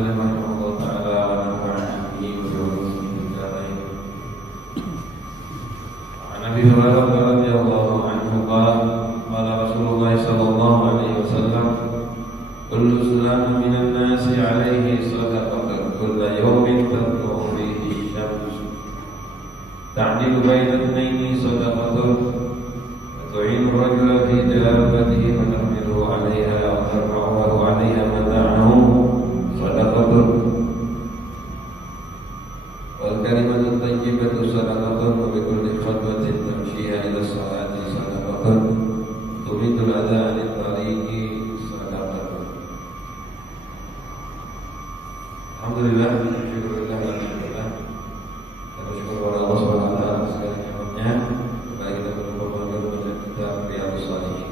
Muslim rahimahullah ta'ala wa nafa'ana bihi wa bi ulumi An Abi Hurairah radhiyallahu anhu qala Rasulullah sallallahu alaihi wasallam kullu salamin minan nasi alaihi sadaqatan kullu yawmin tatlu'u fihi syams ta'dilu baina ithnaini sadaqatun tu'inu ar-rajula fi dabbatihi wa tahmiluhu 'alayha wa tarfa'uhu 'alayha mata'ahu sadaqatun wal kalimatu thayyibatu sadaqatun wa bi kulli khatwatin tamshiha ila salati sadaqatun tumitul adha 'anil tariqi sadaqatun. Alhamdulillah, syukurillah alhamdulillah. Kita bersyukur kepada Allah Subhanahu wa taala atas segala nikmatnya. Kembali kita berjumpa pada kitab Riyadhus Shalihin.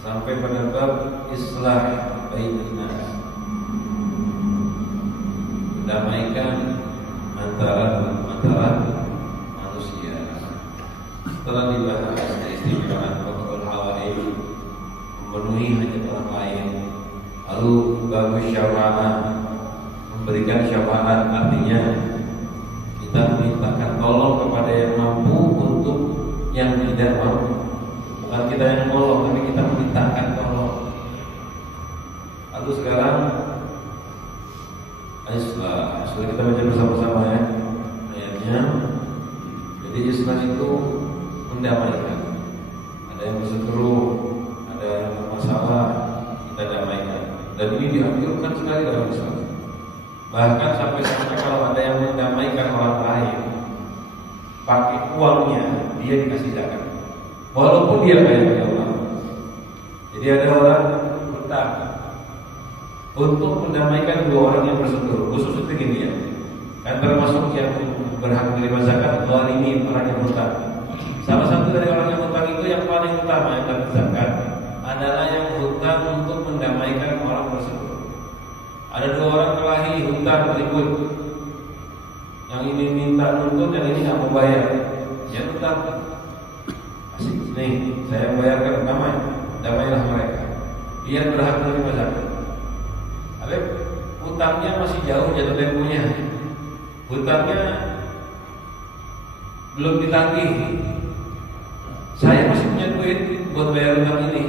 Sampai pada bab islah bainan nas. Mendamaikan antara manusia. Setelah dibahas keistimewaan protokol hawaii, memenuhi hajat orang lain, lalu bagus syafaat, memberikan syafaat artinya kita memintakan tolong kepada yang mampu untuk yang tidak mampu. Bukan kita yang tolong, tapi kita memintakan tolong. Lalu sekarang Islah, sudah kita baca bersama-sama ya ayatnya. Jadi Islah itu mendamaikan. Ada yang berseteru, ada yang bermasalah, kita damaikan. Dan ini dianjurkan sekali dalam Islam. Bahkan sampai-sampai kalau ada yang mendamaikan orang lain, pakai uangnya dia dikasih zakat, walaupun dia kaya orang. Jadi ada orang hutang untuk mendamaikan dua orang yang berseteru, khusus itu gini ya, kan termasuk yang berhak menerima zakat ini orang yang hutang. Salah satu dari orang yang hutang itu yang paling utama yang dapat zakat adalah yang hutang untuk mendamaikan orang berseteru. Ada dua orang kelahi hutang ribut, yang ini minta nuntut, yang ini nggak mau bayar. Yang hutang, asik nih, saya bayarkan damailah mereka. Dia berhak menerima zakat. Tapi hutangnya masih jauh jatuh temponya. Hutangnya belum ditagih. Saya masih punya duit buat bayar hutang ini.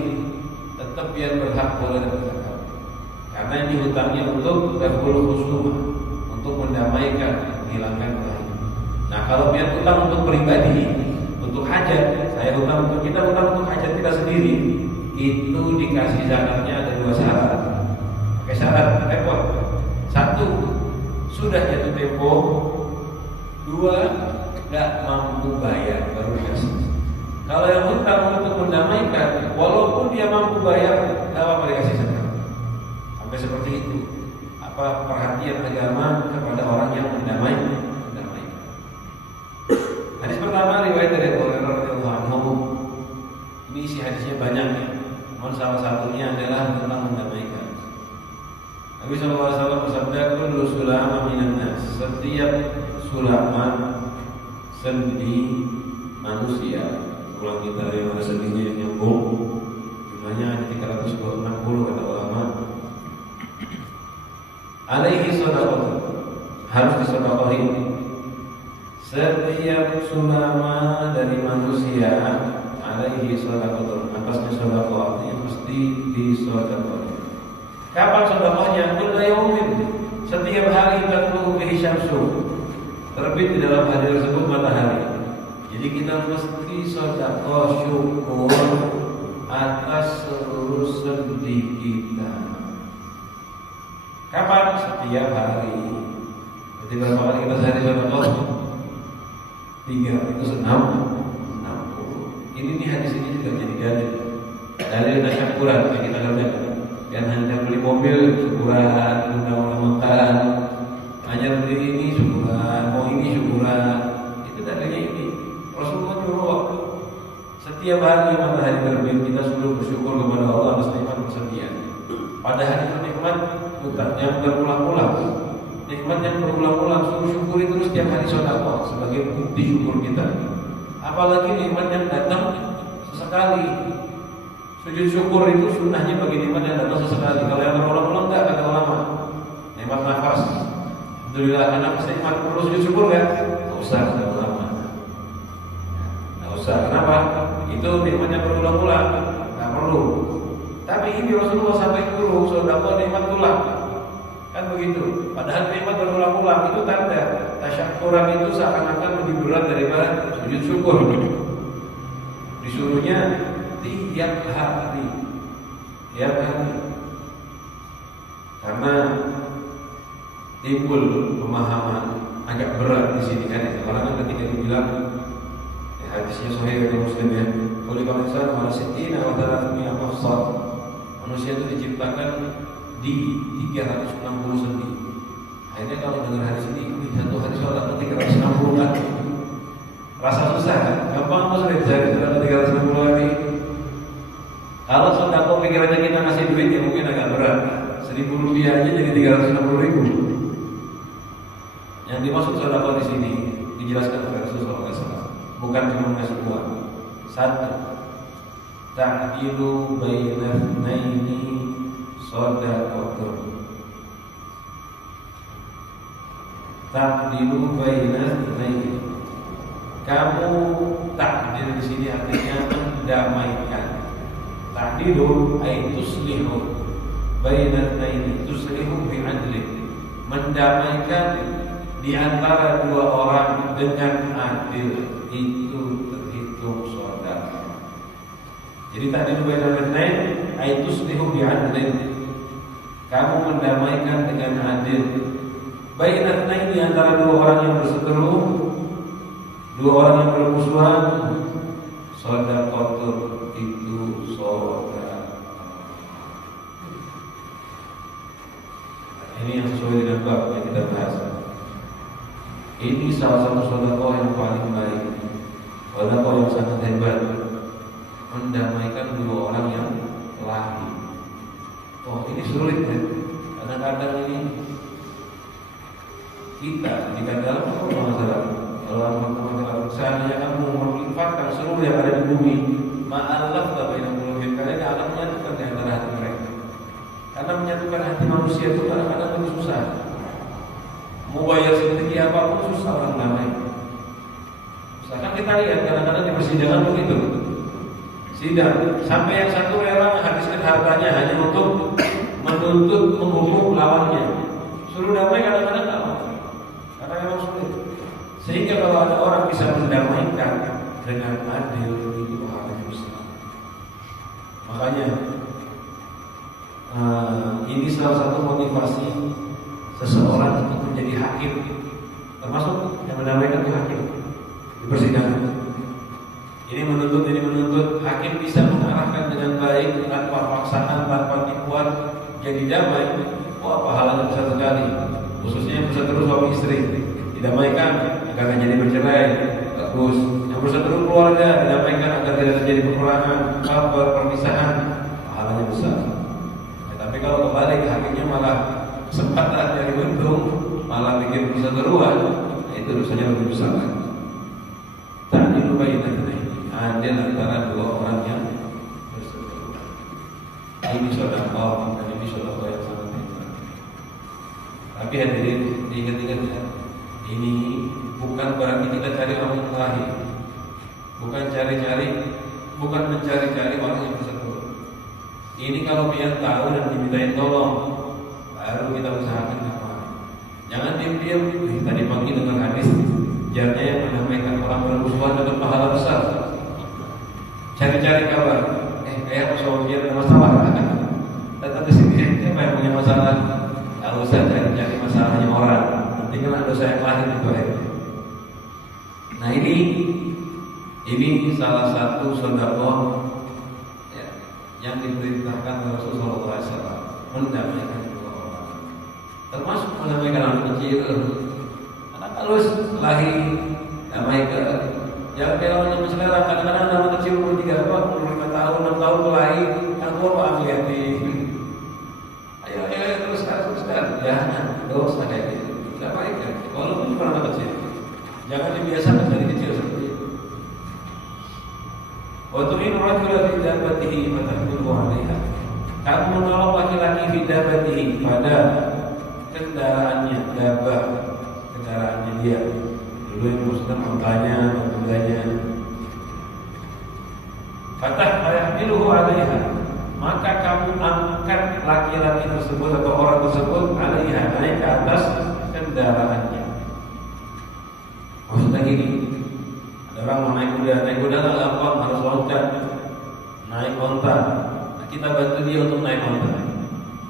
Tetap dia berhak boleh dapat zakat. Karena ini hutangnya untuk daful khusumah, untuk mendamaikan, menghilangkan kelahi. Nah, kalau dia hutang untuk pribadi, untuk hajat, saya hutang untuk kita hutang untuk hajat kita sendiri, itu dikasih zakatnya ada dua syarat. Pakai syarat repot. Satu, sudah jatuh tempo. Dua, nggak mampu bayar baru dikasih. Kalau yang hutang untuk mendamaikan, walaupun dia mampu bayar, nggak apa-apa dikasih zakat. Sampai seperti itu. Apa perhatian agama kepada orang yang mendamaikan. Hadis pertama riwayat dari Abu Hurairah radhiyallahu anhu. Ini isi hadisnya banyak ya. Namun salah satunya adalah tentang mendamaikan. Nabi SAW bersabda, kullu sulama minan nas, setiap sulama sendi manusia. Ulang kita dari mana sendinya yang nyambung, jumlahnya ada 360 kata ulama. Alaihi sadaqah, harus disedekahi. Setiap sulama dari manusia alaihi sadaqah, atasnya sedekah, artinya mesti disedekahi. Kapan sedekahnya? Kullu yaumin, setiap hari tatlu'u fihi syamsu, terbit di dalam hari tersebut matahari. Jadi kita mesti sedekah syukur atas seluruh sendi kita. Kapan? Setiap hari. Jadi berapa kali kita sehari sedekah? 3 itu 60. Ini nih hadis ini juga jadi dalil tasyakuran yang kita kerjakan. Yang hanya beli mobil syukuran, undang-undang makan, hanya beli ini syukuran, mau ini syukuran. Itu dalilnya ini. Rasulullah nyuruh setiap hari matahari terbit kita suruh bersyukur kepada Allah atas nikmat kesediaan. Pada hari itu nikmat bukan yang berulang-ulang. Nikmat yang berulang-ulang, suruh syukuri terus setiap hari sedekah sebagai bukti syukur kita. Apalagi nikmat yang datang sesekali. Sujud syukur itu sunnahnya bagi nikmat yang datang sesekali. Kalau yang berulang-ulang enggak, kata ulama. nikmat nafas. Alhamdulillah, karena nafas nikmat, perlu sujud syukur kan? Nggak usah, sudah lama. Nggak usah, kenapa? Itu nikmatnya berulang-ulang, nggak perlu. Tapi ini Rasulullah sampai guru, sedekah nikmat tulang, kan begitu. Padahal nikmat berulang-ulang itu tanda tasyakuran itu seakan-akan lebih berat daripada sujud syukur. Disuruhnya tiap hari, karena timbul pemahaman agak berat di sini kan. Orang ketika dibilang hadisnya sahih dari Muslim ya, oleh bangsa Malaysia wa thalathmi'a mafsal, manusia itu diciptakan di 360 sendi. Akhirnya kalau dengar hadis ini, satu hadis sholat 360 kali, rasa susah kan? Gampang apa sulit cari sholat 360 kali? Kalau sedekah pikirannya kita ngasih duit ya mungkin agak berat. 1.000 rupiah aja jadi 360.000. Yang dimaksud sedekah di sini dijelaskan oleh Rasulullah SAW, bukan cuma ngasih uang. Satu, ta'dilu baina itsnaini shadaqatun. Ta'dilu baina itsnaini. Kamu takdir di sini artinya mendamaikan. Ta'dilu ay tuslihu baina itsnaini, tuslihu bi'adli. Mendamaikan di antara dua orang dengan adil, itu terhitung sedekah. Jadi ta'dilu baina itsnaini ay tuslihu bi'adli. Kamu mendamaikan dengan adil. Baina itsnaini, di antara dua orang yang berseteru, dua orang yang bermusuhan, sedekah itu sedekah. Ini yang sesuai dengan bab yang kita bahas. Ini salah satu sedekah yang paling baik, sedekah yang sangat hebat, mendamaikan dua orang yang kelahi. Oh, ini sulit kan? Kadang-kadang ini kita di dalam masalah. Kalau teman-teman seandainya kamu memanfaatkan seluruh yang ada di bumi, ma'alaf baina qulubihim, kalian akan menyatukan di antara hati mereka. Karena menyatukan hati manusia itu kadang-kadang lebih susah. Mau bayar sedikit apapun susah orang damai. Misalkan kita lihat kadang-kadang di persidangan begitu. Sidang sampai yang satu rela menghabiskan hartanya hanya untuk menuntut menghukum lawannya. Suruh damai kadang-kadang tak mau. Karena memang sulit. Sehingga kalau ada orang bisa mendamaikan dengan adil, itu hal yang besar. Makanya ini salah satu motivasi seseorang untuk menjadi hakim, termasuk yang mendamaikan itu hakim di persidangan. Ini menuntut hakim bisa mengarahkan dengan baik, tanpa paksaan, tanpa tipuan, jadi damai. Wah, pahalanya besar sekali. Khususnya yang berseteru suami istri, didamaikan agar jadi bercerai, bagus. Yang berseteru keluarga, didamaikan agar tidak terjadi peperangan, perpisahan, pahalanya besar. Tapi kalau kebalik, hakimnya malah kesempatan dari untung, malah bikin perseteruan, itu dosanya lebih besar. Ta'dilu baina itsnaini, adil antara dua orang yang berseteru. Ini sedekah, dan ini sedekah yang sangat hebat. Tapi hadirin, diingat-ingat ya, ini bukan berarti kita cari orang yang kelahi, bukan mencari-cari orang yang berseteru. Ini kalau dia tahu dan dimintain tolong, baru kita usahakan apa. Jangan diam-diam. Tadi pagi dengar hadis, jarnya yang mendamaikan orang bermusuhan dapat pahala besar. Cari-cari kabar. Kayak suaminya ada masalah. Datang ke sini, siapa yang punya masalah? Tak usah cari-cari masalahnya orang. Tinggal dosa yang lain itu aja. Nah ini salah satu sedekah yang diperintahkan oleh Rasulullah SAW, mendamaikan dua orang, termasuk mendamaikan anak kecil. Anak halus lahir damaikan. Jangan kayak orang yang selera. Kadang-kadang anak kecil umur 3 umur 5 tahun, 6 tahun lahir, yang tua Pak ambil ayo teruskan. Jangan dosa kayak gitu. Tidak baik kan? Walaupun cuma anak kecil, jangan dibiasakan dari kecil seperti itu. Waktu ini rajul fi dabbatihi fatahmulu 'alaiha. Kamu menolong laki-laki fi dabbatihi pada kendaraannya, dabah, kendaraannya dia. Dulu yang maksudnya makanya, kudanya. Fatahmiluhu 'alaiha, maka kamu angkat laki-laki tersebut atau orang tersebut 'alaiha, naik ke atas kendaraannya. Maksudnya gini, ada orang mau naik kuda nggak gampang, harus loncat, naik onta. Nah, kita bantu dia untuk naik onta.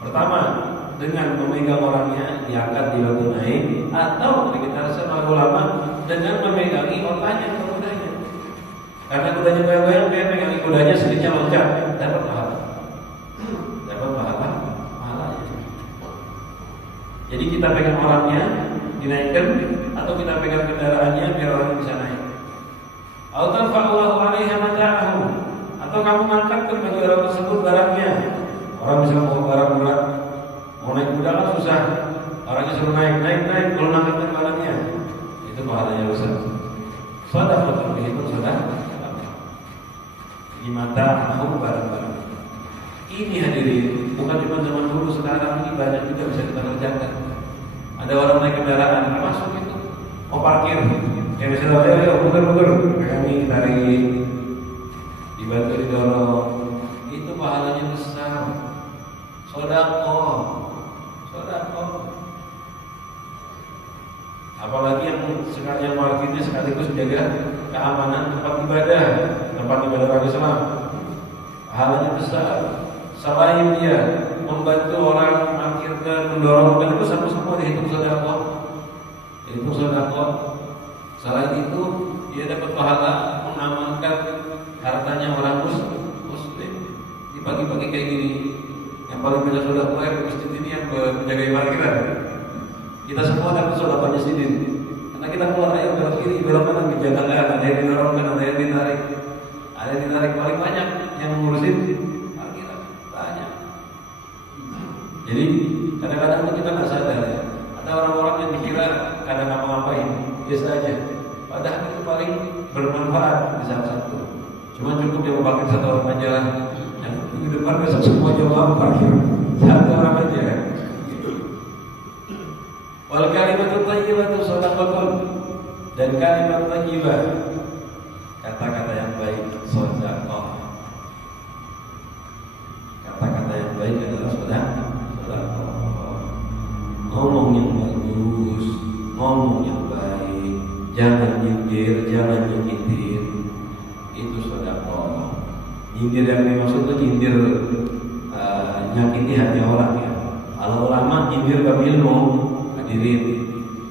Pertama, dengan memegang orangnya, diangkat dibantu naik, atau kita rasa para ulama dengan memegangi ontanya atau kudanya. Karena kudanya goyang-goyang, dia megangi kudanya sedikitnya loncat, dapat pahala. Dapat pahalanya. Jadi kita pegang orangnya, dinaikkan, atau kita pegang kendaraannya biar orang bisa naik. Atau tanfa'ulahu 'alaiha mata'ahu, atau kamu angkatkan bagi orang tersebut barangnya. Orang bisa bawa barang berat, mau naik kuda kan susah. Orangnya suruh naik, kalau angkatkan barangnya, itu pahalanya besar. Sedekah itu sedekah. Ini mata'ahu barang-barang. Ini hadirin, bukan cuma zaman dulu, sekarang ini banyak juga bisa kita kerjakan. Ada orang naik kendaraan, masuk itu mau parkir, yang bisa tahu, ayo putar, kami tarik, dibantu didorong, itu pahalanya besar. Sedekah. Apalagi yang sekalian parkirnya sekaligus jaga keamanan tempat ibadah orang Islam, pahalanya besar. Selain dia membantu orang parkirkan, mendorongkan, itu semua dihitung sedekah. Selain itu dia dapat pahala mengamankan hartanya orang muslim. Di pagi-pagi kayak gini, yang paling banyak sedekah di masjid ini yang menjaga parkiran. Kita semua dapat sedekahnya sendiri. Karena kita keluar, ayo belok kiri, belok kanan, dijaga kan, ada yang didorongkan, ada yang ditarik, paling banyak yang ngurusin parkiran banyak. Jadi kadang-kadang kita nggak sadar ya. Ada orang-orang yang dikira kadang ngapa-ngapain biasa aja, padahal itu paling bermanfaat di saat satu. Cuma cukup dia memakai satu orang aja lah. Yang di depan besok semua jamaah parkir satu orang aja. Wal kalimatu thayyibatu shadaqatun, dan kalimat thayyibah, kata-kata yang baik, sedekah. Kata-kata yang baik adalah sedekah. Ngomong yang bagus, ngomong yang baik, jangan nyindir, jangan nyakitin, itu sedekah. Nyindir yang dimaksud itu nyindir nyakiti hati orang ya. Kalau ulama nyindir bab ilmu, hadirin,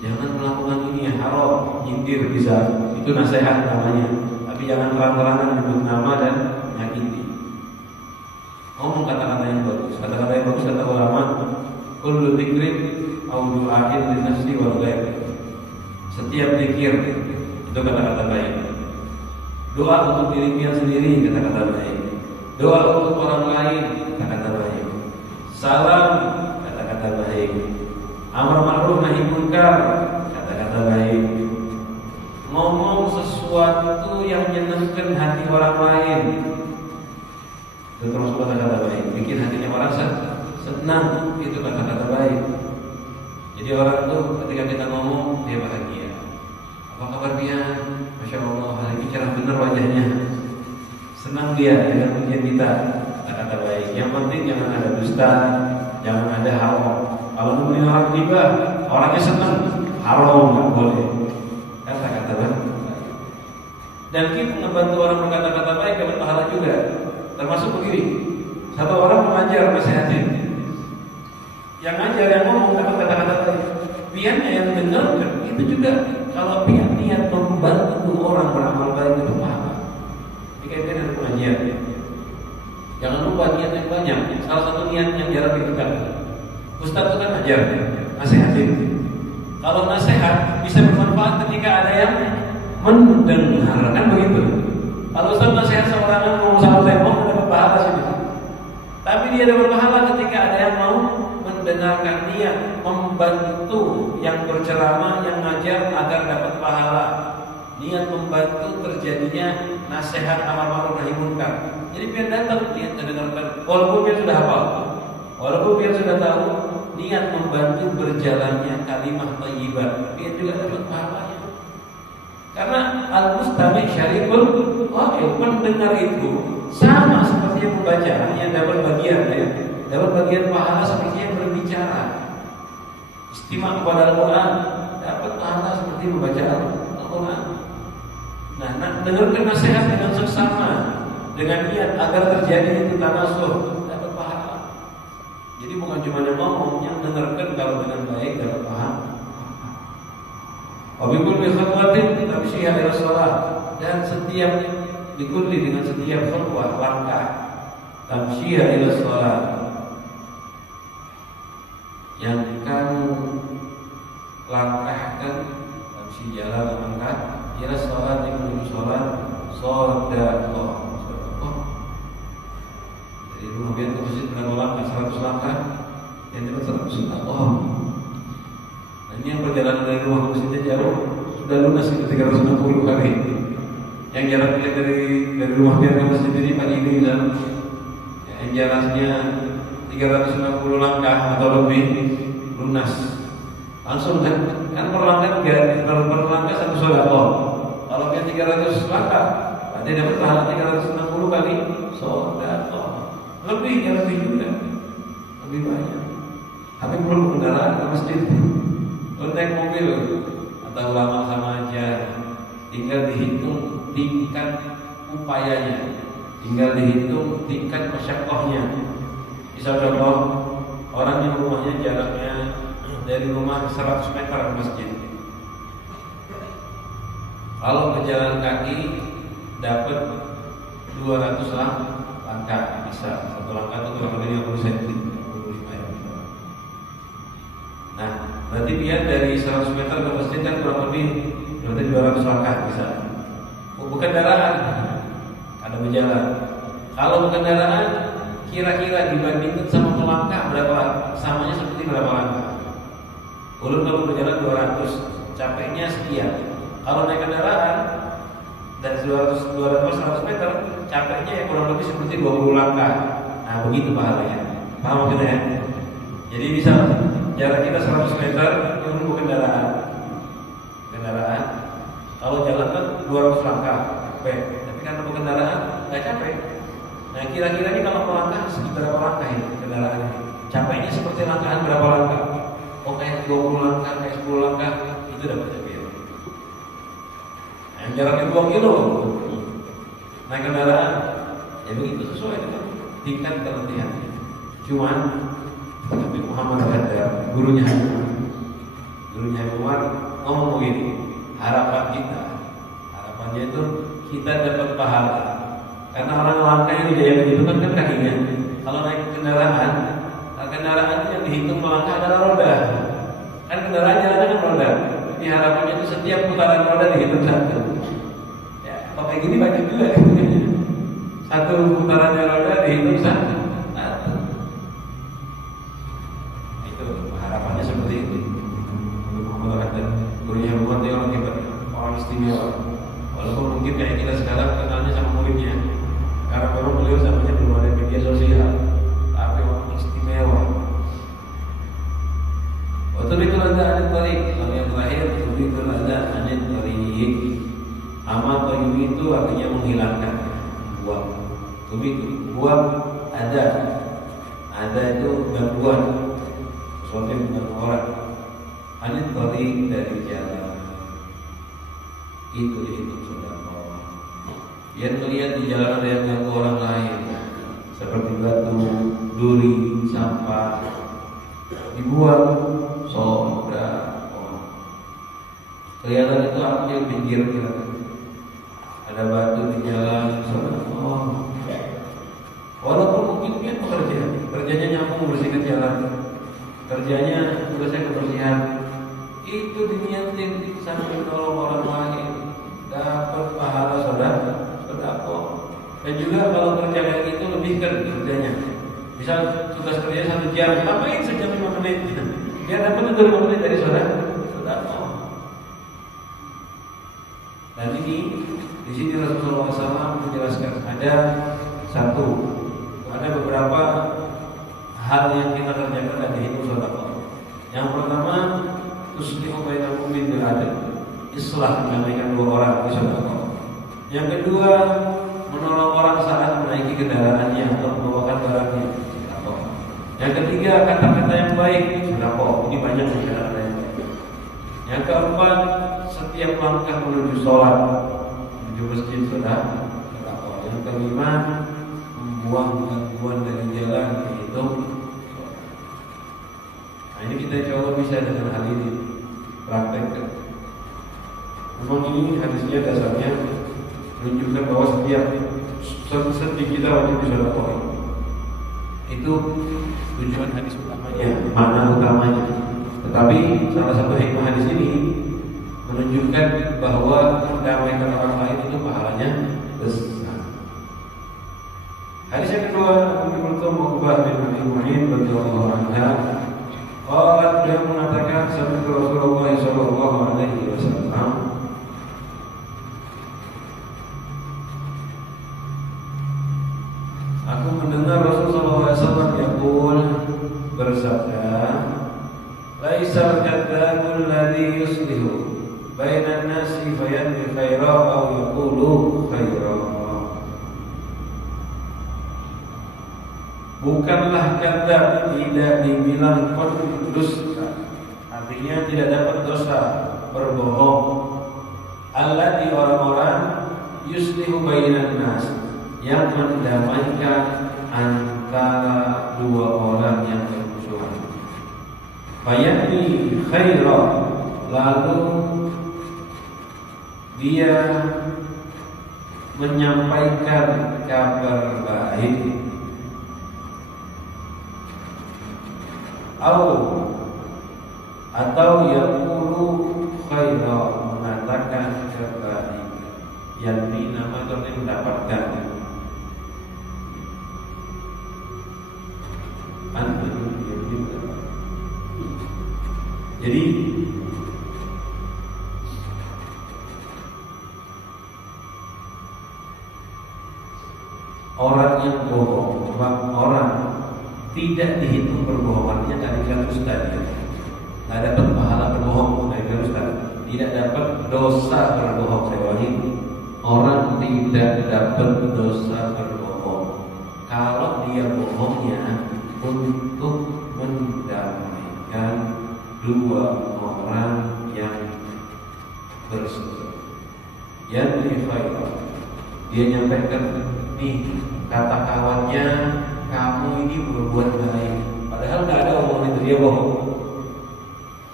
jangan melakukan ini ya, haram. Nyindir bisa, itu nasihat namanya. Tapi jangan terang-terangan menyebut nama dan nyakiti. Ngomong kata-kata yang bagus. Kata-kata yang bagus kata ulama, kullu dzikrin aw du'ain li nafsi wal ghaib. Setiap zikir itu kata-kata baik. Doa untuk diri kita sendiri, kata-kata baik. Doa untuk orang lain, kata-kata baik. Salam, kata-kata baik. Amar ma'ruf nahi munkar, kata-kata baik. Ngomong sesuatu yang menyenangkan hati orang lain, itu termasuk kata-kata baik. Bikin hatinya orang senang, itu kata-kata baik. Jadi orang tuh ketika kita ngomong, dia bahagia. Apa kabar dia? Masya Allah, hari ini cerah benar wajahnya. Senang dia dengan pujian kita, kata-kata baik. Yang penting jangan ada dusta, jangan ada haram. Kalau nemenin orang tiba, orangnya senang, haram nggak boleh. Kata-kata baik. Dan kita membantu orang berkata-kata baik dapat pahala juga. Termasuk begini, satu orang mengajar nasihatin, yang ngajar yang ngomong dapat kata-kata baik. Piannya yang dengarkan itu juga. Kalau pian niat membantu orang beramal baik itu pahala. Dikaitkan dengan pengajian. Jangan lupa niat yang banyak. Salah satu niat yang jarang ditegakkan. Ustaz itu kan ngajar, nasihatin. Kalau nasihat bisa bermanfaat ketika ada yang mendengar, kan begitu. Kalau Ustaz nasihat seorang ngomong sama tembok, dapat pahala sih. Tapi dia dapat pahala ketika ada yang mau mendengarkan, niat membantu yang berceramah, yang ngajar agar dapat pahala. Niat membantu terjadinya nasihat amar ma'ruf nahi munkar. Jadi biar datang niat mendengarkan, walaupun dia sudah hafal, walaupun dia sudah tahu, niat membantu berjalannya kalimat thayyibah, dia juga dapat pahalanya. Karena al-mustami' syarikul qail, pendengar itu sama seperti yang membaca, yang dapat bagian dapat bagian pahala seperti yang berbicara. Istima' kepada Al-Quran dapat pahala seperti membaca Al-Quran. Nah, dengarkan nasihat dengan seksama, dengan niat agar terjadi itu tanasuh, dapat pahala. Jadi bukan cuma yang ngomong, yang dengarkan kalau dengan baik dapat pahala. Wabikul bi khatwatin tamsyiha ila shalah, dan setiap dikulli dengan setiap khatwah langkah tamsyiha ila shalah yang kamu langkahkan, tamsyi jalan langkah ila shalah menuju shalat, shadaqah. Jadi rumah biar ke masjid berapa langkah? 100 langkah, yang dapat 100 shadaqah. Ini yang perjalanan dari rumah ke masjidnya jauh, sudah lunas itu 360 kali. Yang jaraknya dari rumah biar ke masjid ini pagi ini misalnya, yang jaraknya 360 langkah atau lebih, lunas. Langsung kan per langkah per langkah 1 shadaqah. Kalau dia 300 langkah, berarti dapat pahala 360 kali shadaqah. Lebih juga, lebih banyak. Tapi perlu kendaraan ke masjid. Kalau naik mobil atau lama sama aja, tinggal dihitung tingkat upayanya, tinggal dihitung tingkat masyaqqahnya. Bisa contoh, orang yang rumahnya jaraknya dari rumah 100 meter ke masjid. Kalau berjalan kaki dapat 200 langkah, bisa satu langkah itu kurang lebih 50 cm. Nah, berarti biar dari 100 meter ke masjid kan kurang lebih berarti 200 langkah bisa. Berkendaraan ada berjalan. Kalau berkendaraan kira-kira dibandingkan sama melangkah berapa, samanya seperti berapa langkah? Ulun kalau berjalan 200, capeknya sekian. Kalau naik kendaraan dari 200 100 meter, capeknya ya kurang lebih seperti 20 langkah. Nah, begitu pahalanya. Paham maksudnya ya? Jadi bisa jarak kita 100 meter, yang nunggu kendaraan. Kalau jalan kan 200 langkah, capek. Tapi kan nunggu kendaraan nggak capek. Nah, kira-kira ini kalau melangkah berapa langkah ini kendaraan ini? Capeknya seperti langkahan berapa langkah? Oh, kayak 20 langkah, kayak 10 langkah, itu dapat capek. Yang jaraknya 2 kilo naik kendaraan, ya begitu sesuai dengan tingkat keletihannya. Cuman Nabi Muhammad ada gurunya Umar ngomong begini, harapannya itu kita dapat pahala. Karena orang langkah yang dijaya itu kan kakinya. Kalau naik kendaraan itu yang dihitung melangkah adalah roda. Kan kendaraan jalannya kan roda. Jadi harapannya itu setiap putaran roda dihitung satu. Ya, kalau kayak gini banyak juga. Satu putarannya roda dihitung satu. Itu harapannya seperti itu. Muhammad ada gurunya buat dia orang istimewa. Walaupun mungkin kayak kita sekarang kenalnya sama muridnya. Karena memang beliau zamannya belum ada media sosial, tapi orang istimewa. Waktu itu ada tarik, yang terakhir itu ada tarik. Amal tayyib itu artinya menghilangkan, buang. Buang ada itu gangguan, sesuatu yang mengganggu orang. Tarik dari jalan itu dihitung sedekah. Yang melihat di jalan ada yang ganggu orang lain, seperti batu, duri, sampah, dibuang sedekah. Kelihatan itu ambil pinggir ada batu di jalan, sedekah. Walaupun mungkin dia kerjanya nyambung membersihkan jalan, kerjanya tugasnya kebersihan, itu diniatin sambil nolong orang lain, dapat pahala sedekah. Dan juga kalau kerja kayak gitu lebihkan kerjanya. Misal tugas kerja 1 jam, ngapain sejam 5 menit? Dia dapat itu 5 menit dari sedekah. Dan ini di sini Rasulullah SAW menjelaskan ada beberapa hal yang kita kerjakan dan dihitung sedekah. Yang pertama, tuslihu bainal mu'min bil adl, islah mendamaikan dua orang di sedekah. Yang kedua, menolong orang saat menaiki kendaraannya atau membawakan barangnya. Sedekah. Yang ketiga, kata-kata yang baik. Sedekah. Ini banyak kata-kata yang baik. Yang keempat, setiap langkah menuju sholat, menuju masjid sedekah. Yang kelima, membuang gangguan dari jalan, yaitu ini kita coba bisa dengan hal ini praktekkan. Memang ini hadisnya dasarnya menunjukkan bahwa setiap kita wajib disedekah. Itu tujuan hadis utamanya, makna utamanya. Tetapi salah satu hikmah hadis ini menunjukkan bahwa mendamaikan orang lain itu pahalanya besar. Hadis yang kedua, Ummu Kulthum Uqbah bin Abi Mu'in radhiyallahu anha, qalat, beliau mengatakan, sami'tu Rasulullah sallallahu alaihi wasallam aku mendengar Rasulullah SAW yaqul, bersabda, laisal kadzabul ladzi yuslihu bainan nasi fayanmi khaira aw yaqulu khaira. Bukanlah kadzab, tidak dibilang pendusta, artinya tidak dapat dosa, berbohong. Alladzi, orang-orang, yuslihu bainan nas, yang mendamaikan antara dua orang yang bermusuhan. Fayani khaira, lalu dia menyampaikan kabar baik. Atau yaqulu khaira, mengatakan kebaikan. Yang nama atau mendapatkan. Jadi orang yang bohong, orang tidak dihitung perbohongannya dari kasus tadi. Tidak dapat pahala berbohong dari kasus tadi. Tidak dapat dosa berbohong. Saya ulangi, orang tidak dapat dosa berbohong kalau dia bohongnya untuk mendamaikan dua orang yang berselisih. Yang difairah, dia nyampaikan nih kata kawannya, kamu ini berbuat baik, padahal nggak ada omongan itu, dia bohong.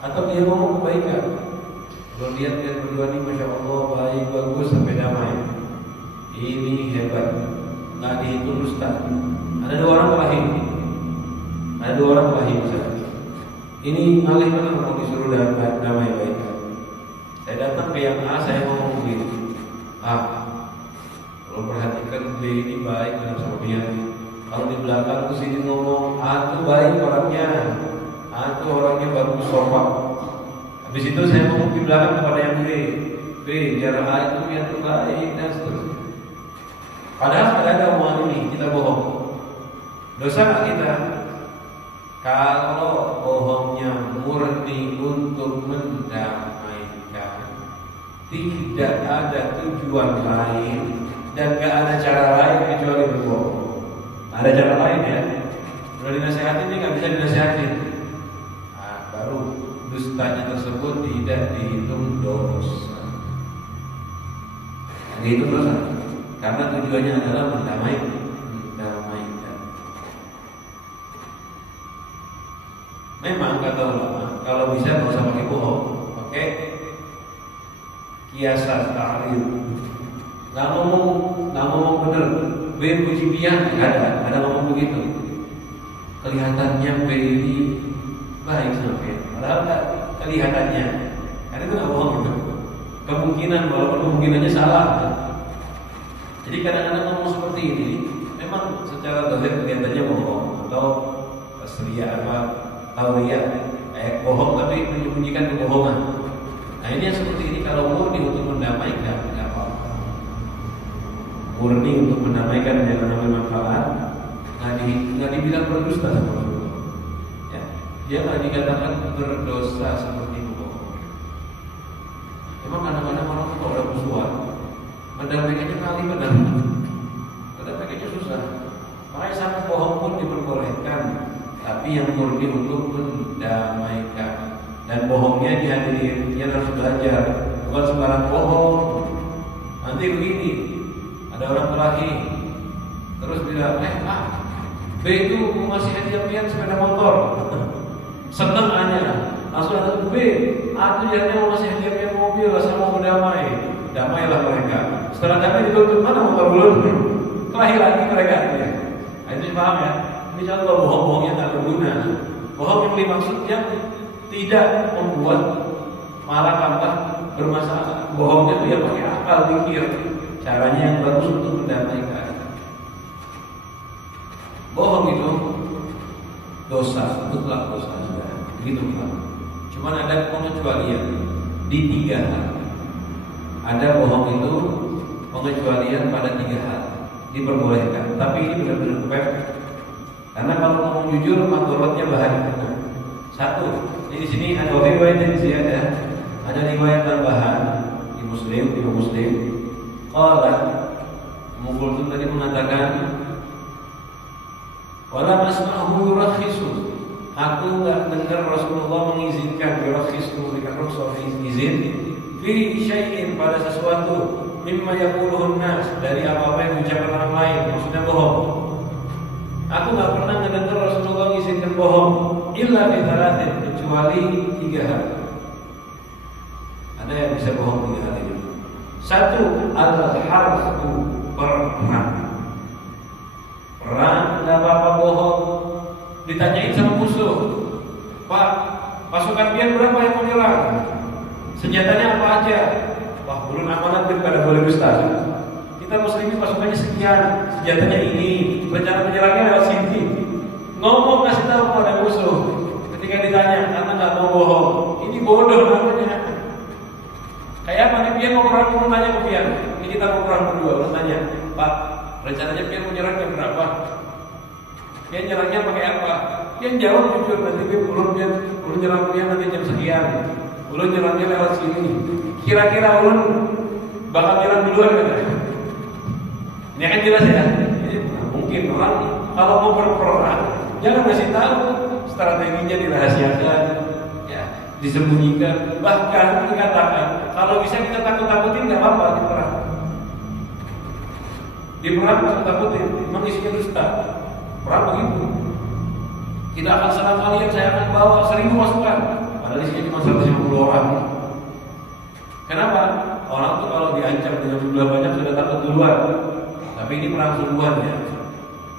Atau dia ngomong kebaikan, lihat berdua nih, masya Allah baik, bagus, sampai damai, ini hebat, nggak dihitung dusta. Ada dua orang kelahi, misalnya. Ini ngalih mana mau disuruh damai baik. Saya datang ke yang A, saya ngomong begini, kalau perhatikan B ini baik dengan sama dia. Kalau di belakang tuh sini ngomong A itu baik orangnya, A itu orangnya bagus sopan. Habis itu saya ngomong di belakang kepada yang B, jarak A itu yang terbaik dan seterusnya. Padahal ada omongan ini, kita bohong. Dosa nggak kita? Kalau bohongnya murni untuk mendamaikan, tidak ada tujuan lain dan nggak ada cara lain kecuali berbohong. Ada cara lain ya. Kalau dinasihatin dia nggak bisa dinasihatin. Baru dustanya tersebut tidak dihitung dosa. Yang dihitung dosa karena tujuannya adalah mendamaikan. Memang kata ulama, kalau bisa nggak usah pakai bohong, pakai kiasan ta'rif. Nggak ngomong bener. B puji pian, nggak ada ngomong begitu. Kelihatannya B ini baik sama B, padahal nggak kelihatannya. Karena itu nggak bohong gitu. Kemungkinan, walaupun kemungkinannya salah. Jadi kadang-kadang ngomong seperti ini, memang secara zahir kelihatannya bohong atau ria atau ria, bohong tapi menyembunyikan kebohongan. Nah ini yang seperti ini kalau murni untuk mendamaikan, nggak apa-apa. Murni untuk mendamaikan jangan ambil manfaat, nggak dibilang berdusta sama Allah. Ya, dia nggak dikatakan berdosa seperti itu. Emang kadang-kadang orang kalau udah musuhan, mendamaikannya kali mendamaikannya susah. Makanya sampai bohong pun diperbolehkan, tapi yang murni untuk mendamaikan. Dan bohongnya dihadirin, dia harus belajar, bukan sembarang bohong. Nanti begini, ada orang kelahi, terus bilang, B itu mau ngasih hadiah pian sepeda motor. Seneng aja, langsung ada B, aku jadinya mau ngasih hadiah pian mobil, asal mau berdamai. Damailah mereka. Setelah damai dituntut mana motor belum? Kelahi lagi mereka. Ya. Nah, itu paham ya? Ini contoh bohong-bohongnya tak berguna. Bohong yang dimaksud yang tidak membuat malah tambah bermasalah. Bohongnya itu yang pakai akal pikir, caranya yang bagus untuk mendamaikan. Bohong itu dosa, mutlak dosa sudah. Begitu kan? Cuman ada pengecualian di 3 hal. Ada bohong itu pengecualian pada 3 hal diperbolehkan. Tapi ini benar-benar perfect. Karena kalau ngomong jujur, madorotnya bahaya. 1. Di sini ada riwayat yang ziyadah, ada riwayat tambahan di Muslim, di Muslim. Qala Muqultun tadi mengatakan, wala masma'hu yurakhisu. Aku enggak dengar Rasulullah mengizinkan yurakhisu, memberikan rukhsah izin fi syai'in pada sesuatu mimma yaquluhun nas, dari apa-apa yang diucapkan orang lain, maksudnya bohong. Aku enggak pernah mendengar Rasulullah mengizinkan bohong illa bi thalathin, kecuali 3 hal. Ada yang bisa bohong 3 hal ini. 1, al-harfu, perang. Perang, enggak apa-apa bohong. Ditanyain sama musuh, Pak, pasukan pian berapa yang mau nyerang? Senjatanya apa aja? Wah, belum amanat daripada boleh dusta. Kita muslimin pasukannya sekian, senjatanya ini, rencana menyerangnya lewat sini. Ngomong kasih tahu kepada musuh. Ketika ditanya, karena nggak mau bohong, ini bodoh namanya. Kayak apa nih, pian mau perang, mau nanya ke pian. Ini kita mau perang berdua, mau tanya, Pak, rencananya pian mau nyerang jam berapa? Pian nyerangnya pakai apa? Pian jawab jujur, nanti ulun nyerang pian nanti jam sekian. Ulun nyerangnya lewat sini. Kira-kira ulun bakal nyerang duluan kan? Ini akan jelas ya. Mungkin orang kalau mau berperang, jangan kasih tahu, strateginya dirahasiakan, ya, disembunyikan. Bahkan dikatakan kalau bisa kita takut-takutin nggak apa-apa di perang. Di perang takut-takutin, memang isinya dusta. Perang begitu. Tidak akan serang kalian, saya akan bawa 1000 pasukan. Padahal isinya cuma 150 orang. Kenapa? Orang tuh kalau diancam dengan jumlah banyak sudah takut duluan. Tapi ini perang sungguhan ya.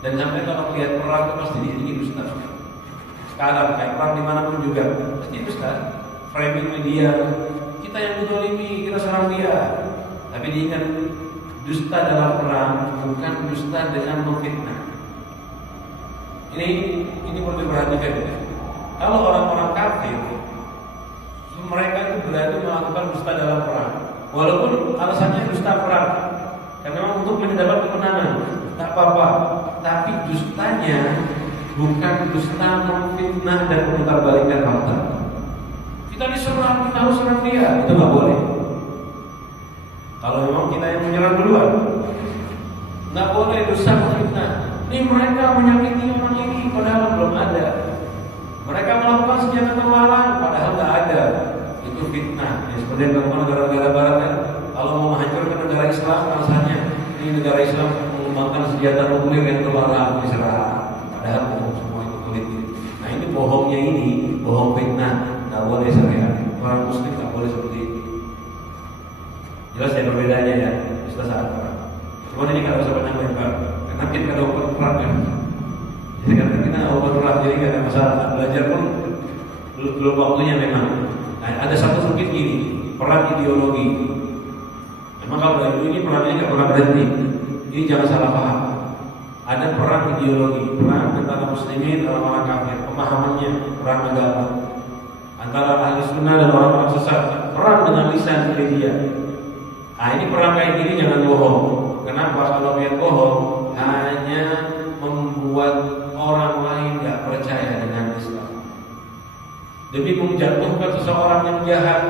Dan sampai kalau melihat perang itu pasti diiringi dusta. Sekarang kayak perang dimanapun juga pasti dusta. Framing media, kita yang dizalimi, kita serang dia. Tapi diingat, dusta dalam perang bukan dusta dengan memfitnah. Ini perlu diperhatikan ya. Kalau orang-orang kafir, mereka itu berani melakukan dusta dalam perang, walaupun alasannya dusta perang, karena memang untuk mendapat kemenangan, tak apa-apa. Tapi dustanya bukan dusta memfitnah dan memutarbalikkan fakta. Kita diserang, kita harus serang dia, itu nggak boleh. Kalau memang kita yang menyerang duluan, nggak boleh dusta memfitnah. Ini mereka menyakiti orang ini, padahal belum ada. Mereka melakukan senjata terlarang, padahal nggak ada. Itu fitnah. Ya, seperti yang dilakukan negara-negara Barat kan, kalau mau menghancurkan negara Islam, alasannya ini negara Islam mengembangkan senjata nuklir yang terlarang diserang. Padahal semua itu politik. Nah ini bohongnya ini, bohong fitnah, nggak boleh syariat. Orang Muslim nggak boleh seperti itu. Jelas ya perbedaannya ya, Ustaz saat perang. Cuma ini nggak usah banyak lebar. Karena kita ada obat perang kan. Jadi karena kita obat perang, jadi nggak ada masalah. Belajar pun belum waktunya memang. Nah, ada satu sedikit gini, perang ideologi. Memang kalau dari ini perangnya nggak pernah berhenti. Ini jangan salah paham. Ada perang ideologi, perang antara muslimin dan orang kafir. Pemahamannya perang agama antara ahli sunnah dan orang-orang sesat. Perang dengan lisan media. Nah ini perang kayak gini jangan bohong. Kenapa? Kalau dia bohong hanya membuat orang lain nggak percaya dengan Islam. demi menjatuhkan seseorang yang jahat,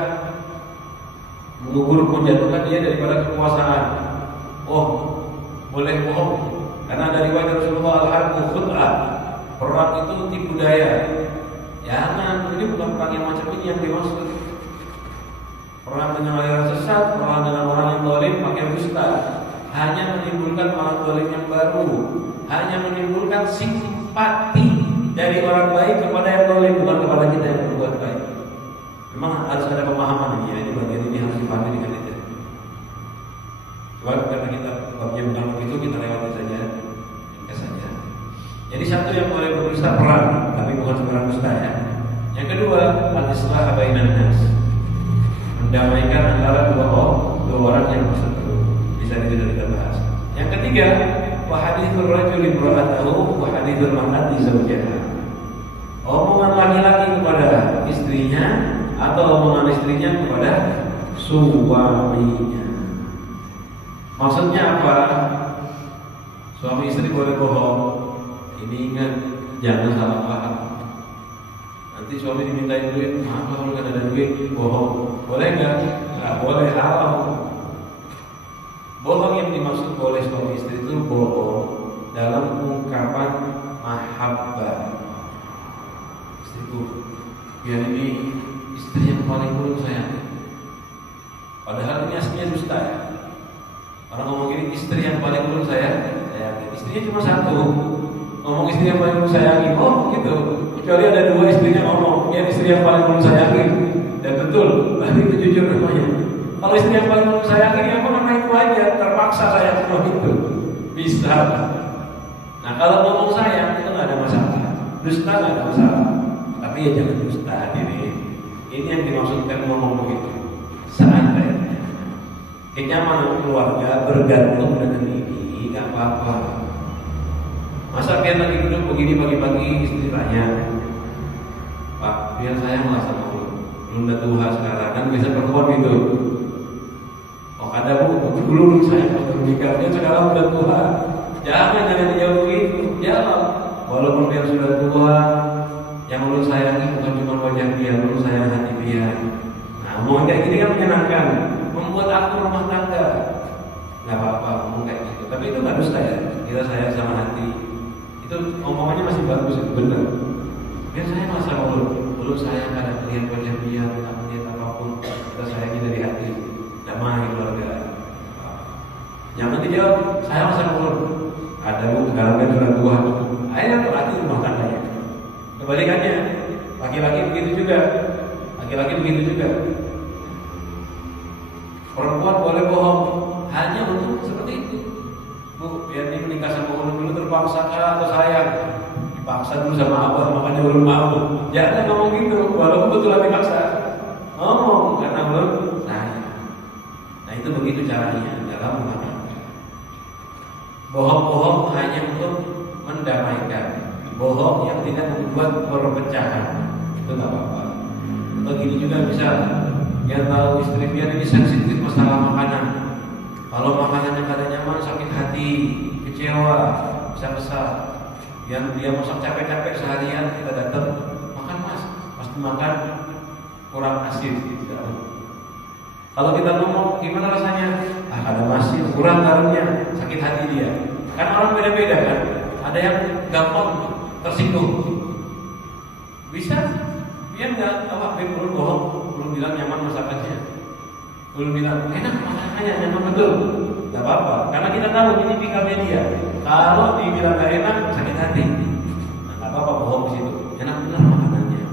menjatuhkan dia daripada kekuasaan. Oh, boleh bohong, karena dari riwayat Rasulullah al-harbu khut'ah, perang itu tipu daya. Jangan, ini bukan perang yang macam ini yang dimaksud. Perang dengan aliran sesat, perang dengan orang yang zalim pakai dusta, hanya menimbulkan orang zalim yang baru, hanya menimbulkan simpati dari orang baik kepada yang zalim, bukan kepada kita yang berbuat baik. Memang harus ada pemahaman ya, ini bagian ini harus dipahami dengan itu. Coba karena kita babnya bukan begitu, kita lewati saja, ringkas saja. Jadi satu yang boleh berdusta perang, tapi bukan sembarang dusta ya. Yang kedua, al-islah bainan nas, mendamaikan antara dua orang yang berseteru. Bisa kita bahas. Yang ketiga, wa hadithur rajuli imra'atahu wa hadithul mar'ati zawjaha. Omongan laki-laki kepada istrinya atau omongan istrinya kepada suaminya. Maksudnya apa? Suami istri boleh bohong. Ini ingat, jangan salah paham. Nanti suami dimintain duit, maaf kalau nggak ada duit, bohong. Boleh nggak? Nggak boleh, haram. Bohong yang dimaksud oleh suami istri itu bohong dalam ungkapan mahabbah. Istriku, biar ini istri yang paling buruk saya. Padahal ini aslinya dusta ya. Orang ngomong ini istri yang paling buruk saya istrinya cuma satu. Ngomong istri yang paling buruk sayangi, oh gitu. Kecuali ada dua istrinya ngomong, ya istri yang paling buruk sayangi. Dan betul, berarti itu jujur namanya. Kalau istri yang paling buruk sayangi, ya karena itu aja terpaksa saya cuma itu. Bisa. Nah kalau ngomong sayang itu nggak ada masalah, dusta nggak ada masalah. Tapi ya jangan dusta diri. Ini yang dimaksudkan ngomong begitu. Seandainya kenyamanan keluarga bergantung dengan ini, nggak apa-apa. Masa dia lagi duduk begini pagi-pagi, istri tanya, Pak, biar saya merasa malu, belum ada Tuhan sekarang, kan bisa perempuan gitu. Oh ada bu, dulu saya waktu nikah, dia sekarang udah tua. Jangan dijawab begitu, jawab. Walaupun dia sudah tua, yang menurut saya ini bukan cuma wajah dia, menurut saya hati dia. Nah, ngomong kayak gini kan menyenangkan, membuat aku rumah tangga. Nggak apa-apa ngomong kayak gitu, tapi itu nggak dusta ya. Kita sayang sama hati, itu omongannya masih bagus, itu benar. Biar saya masa mulut saya kadang melihat wajah dia, tidak melihat apapun, kita sayangi dari hati, damai keluarga. Jangan dijawab, saya masa mulut. Ada bu, sekarang kan sudah tua. Akhirnya berarti rumah tangganya. Kebalikannya, laki-laki begitu juga. Laki-laki begitu juga. Perempuan boleh bohong hanya untuk seperti itu. Bu, biar ini menikah sama ulun dulu terpaksa atau sayang. Dipaksa dulu sama abah, makanya ulun mau. Jangan ngomong gitu, walaupun betul dipaksa. Ngomong karena ulun sayang. Nah itu begitu caranya dalam rumah tangga. Bohong-bohong hanya untuk mendamaikan. Bohong yang tidak membuat perpecahan, itu nggak apa-apa. Atau gini juga bisa, dia tahu istri dia ini sensitif masalah makanan. Kalau makanannya kada nyaman, sakit hati, kecewa, bisa kesal. Yang dia masak capek-capek seharian, kita datang, makan mas, pasti makan kurang asin. Kalau kita ngomong, gimana rasanya? Ada masin, kurang garamnya, sakit hati dia. Kan orang beda-beda kan. Ada yang gampang tersinggung. Bisa, dia nggak apa, belum bohong, belum bilang nyaman masakannya, belum bilang enak makanannya, nyaman betul. Gak apa-apa, karena kita tahu ini pikirannya dia. Kalau dibilang gak enak, sakit hati. Nah, gak apa-apa bohong di situ. Enak benar makanannya.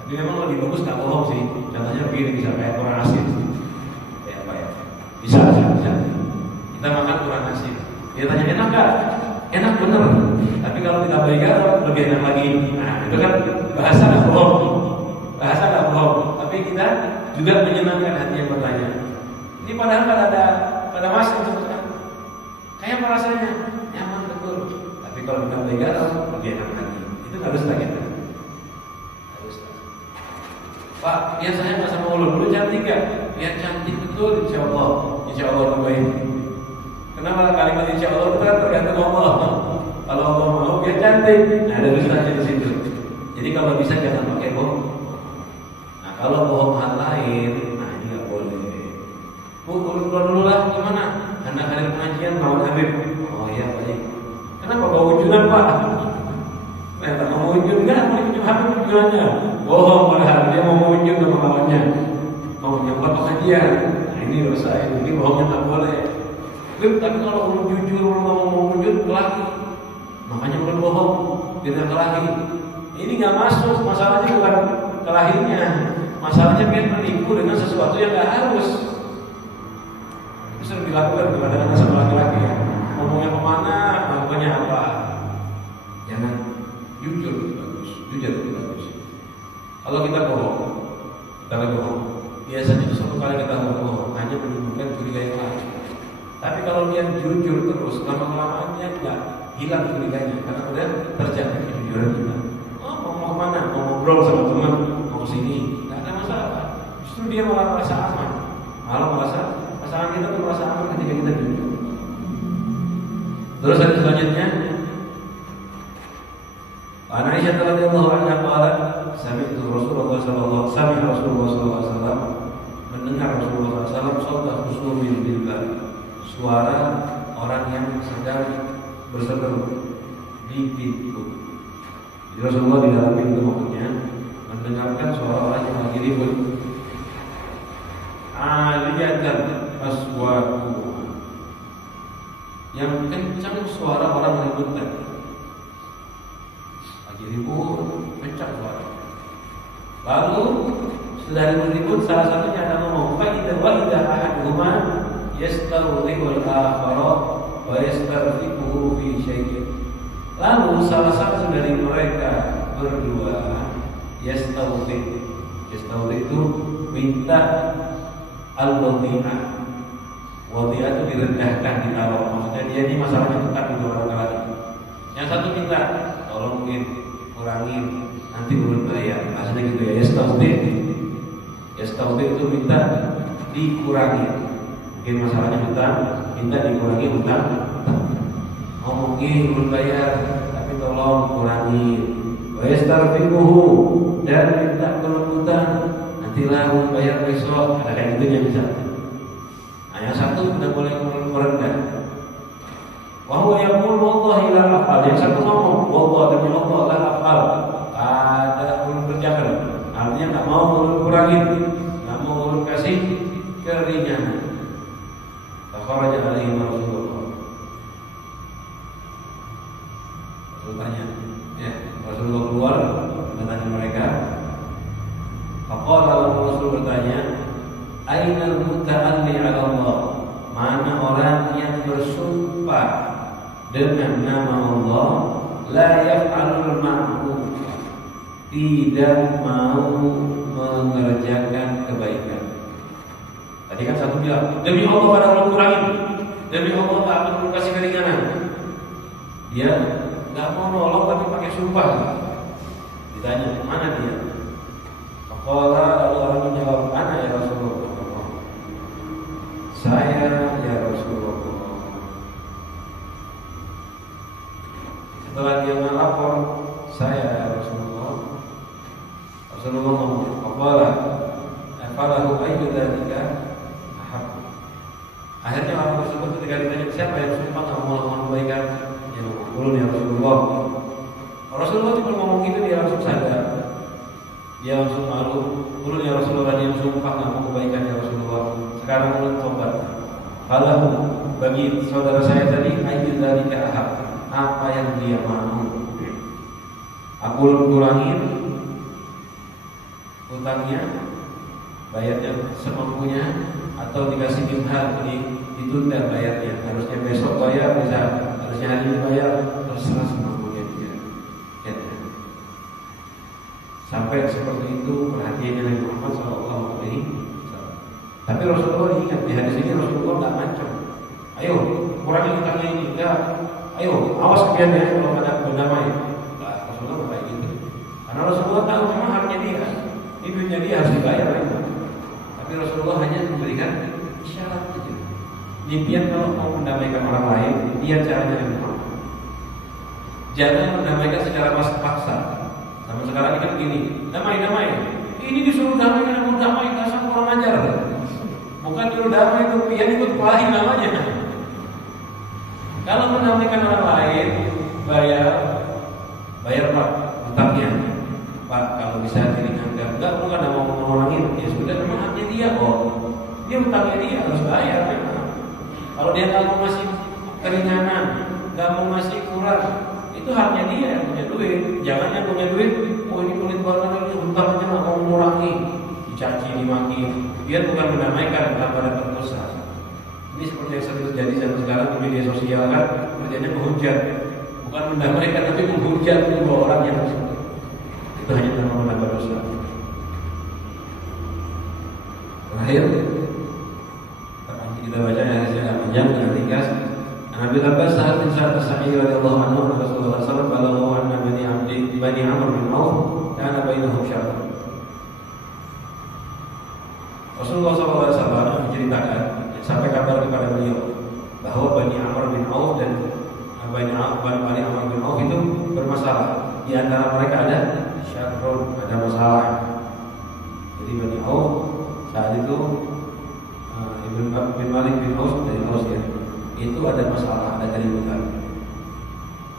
Tapi memang lebih bagus gak bohong sih. Contohnya begini, bisa kayak kurang asin. Kayak apa ya? Bisa. Kita makan kurang asin. Dia tanya enak gak? Enak bener. Tapi kalau kita beli garam, lebih enak lagi. Nah, itu kan bahasa gak bohong. Bahasa gak bohong. Tapi kita juga menyenangkan hati yang bertanya. Ini padahal kan ada masin sebetulnya. Kayak merasanya nyaman betul. Tapi kalau kita beli garam, lebih enak lagi. Itu harus lagi. Harus. Pak, biar saya nggak sama ulun, lu cantik gak? Biar cantik betul, insya Allah baik. Kenapa kalimat insya Allah itu kan tergantung Allah. Kalau Allah mau biar cantik, nah ada dustanya di situ. Jadi kalau bisa jangan pakai bohong. kalau bohong hal lain, nah ini nggak boleh. Bu, keluar dulu lah, gimana? Anak hadir pengajian lawan Habib. Oh iya baik. Kenapa bawa ujunan Pak? Tak mau ujung nggak? Mau ikut Habib ujuannya? Bohong padahal dia mau ujung sama lawannya. Mau nyambat pengajian. Nah ini dosa ini bohongnya tak boleh. Tapi kalau ulun jujur mau wujud kelahi, makanya ulun bohong tidak kelahi. Ini nggak masuk, masalahnya bukan kelahinya, masalahnya dia menipu dengan sesuatu yang nggak harus. Itu sering dilakukan kadang-kadang sama laki-laki ya. Ngomongnya kemana, melakukannya apa? Jangan jujur itu bagus, jujur itu bagus. Kalau kita bohong, biasanya itu satu kali kita bohong hanya menimbulkan curiga yang lain. Tapi kalau dia jujur terus, lama-lama dia nggak hilang curiganya karena udah terjaga kejujuran kita. Oh, mau kemana? Mau ngobrol sama teman, mau kesini, nggak ada masalah. Justru dia malah merasa aman, malah merasa pasangan kita tuh merasa aman ketika kita jujur. Terus ada selanjutnya, Aisyah radhiyallahu anha qalat, sami'tu Rasulullah sallallahu alaihi wasallam mendengar Rasulullah sallallahu alaihi wasallam sauta khushumin bil bab. Suara orang yang sedang berseteru di pintu. Jadi Rasulullah di dalam pintu maksudnya mendengarkan suara orang yang lagi ribut. Aliyatan aswatu, yang kencang suara orang ribut tadi. Lagi ribut, kencang suara. Lalu sudah ribut-ribut, salah satunya ada ngomong, "Fa idza ahaduhuma yastawdihul akhara wa yastarfiquhu fi syai'in." Lalu salah satu dari mereka berdua yastawdih itu minta al-wadi'ah. Wadi'ah itu direndahkan, ditawar. Maksudnya dia ini masalahnya bukan di dua orang lagi. Yang satu minta tolongin, kurangin, nanti belum bayar. Maksudnya gitu ya. Yastawdih itu minta dikurangi. Mungkin masalahnya hutang, minta dikurangi hutang. Oh mungkin belum bayar, tapi tolong kurangi. Wa yastarfiquhu, dan minta kelembutan. Nantilah belum bayar besok. Ada kayak gitunya bisa. Nah yang satu tidak boleh merendah. Wa huwa yaqul wallahi la af'al. Yang satu ngomong wallah demi Allah la af'al. Ada belum kerjakan. Artinya tak mau ulun kurangin, tak mau ulun kasih keringanan. Kharaja alaihi Rasulullah. Rasul tanya, ya, Rasulullah keluar bertanya mereka. Faqala lalu Rasul bertanya, "Ainal muta'alli 'ala Allah?" Mana orang yang bersumpah dengan nama Allah, la yaf'alul ma'ruf, tidak mau mengerjakan kebaikan. Tadi kan satu bilang, demi Allah pada Allah kurangin, demi Allah tak akan kasih keringanan. Dia nggak mau nolong tapi pakai sumpah. Ditanya, mana dia? Faqala, lalu orang menjawab, ana ya Rasulullah. Saya ya Rasulullah. Setelah dia melapor, saya ya Rasulullah. Rasulullah ngomong, faqala falahu ayyu dzalika. Akhirnya orang tersebut ketika ditanya siapa yang sumpah nggak mau melakukan kebaikan, ya ulun ya Rasulullah. Rasulullah cuma ngomong gitu, dia langsung sadar, dia langsung malu. Ulun ya Rasulullah, dia sumpah nggak mau kebaikan ya Rasulullah. Sekarang ulun tobat. Falahu, bagi saudara saya tadi, ayyu dzalika ahab, apa yang dia mau. Aku ulun kurangin utangnya, bayarnya semampunya, atau dikasih minhal, ditunda bayarnya. Harusnya besok bayar, bisa harusnya hari ini bayar, terserah semampunya dia. Ya. Sampai seperti itu perhatiannya Nabi Muhammad SAW. Tapi Rasulullah ingat di hadis ini Rasulullah nggak macam. Ayo kurangi utangnya ini, enggak. Ayo awas kebiasaannya kalau ada berdamai. Nah, Rasulullah nggak kayak gitu. Karena Rasulullah tahu memang haknya dia. Ini duitnya dia harus dibayar. Tapi Rasulullah hanya memberikan isyarat saja. Impian kalau mau mendamaikan orang lain, lihat caranya yang benar. Jangan mendamaikan secara paksa. Sama sekarang ini kan begini, damai. Ini disuruh damai karena mau damai, dasar kurang ajar. Bukan dulu damai itu pian ikut kelahi namanya. Kalau mendamaikan orang lain, bayar Pak hutangnya. Pak, kalau bisa diringankan. Enggak, bukan mau ngurangin. Ya sudah, memang haknya dia kok. Dia hutangnya dia harus bayar memang. Kalau dia nggak mau ngasih keringanan, nggak mau ngasih kurang, itu haknya dia yang punya duit. Jangan yang punya duit, oh ini pelit banget ini hutangnya nggak mau mengurangi, dicaci, dimaki. Dia bukan mendamaikan tanpa ada berdosa. Ini seperti yang sering terjadi zaman sekarang di media sosial kan, kerjanya menghujat, bukan mendamaikan tapi menghujat dua orang yang tersebut. Itu hanya tanpa menambah dosa. Terakhir, kita baca hadis yang panjang dengan ringkas. Nabi Abbas Sa'ad bin Sa'ad As-Sa'idi radhiyallahu anhu Rasulullah sallallahu alaihi wasallam anna bani Amr bin Auf kana bainahum syarr. Rasulullah sallallahu alaihi wasallam menceritakan sampai kabar kepada beliau bahwa Bani Amr bin Auf dan Bani Amr bin Auf itu bermasalah. Di antara mereka ada syarrun, ada masalah. Jadi Bani Auf saat itu bin Malik bin Aus dari Aus ya, itu ada masalah, ada keributan.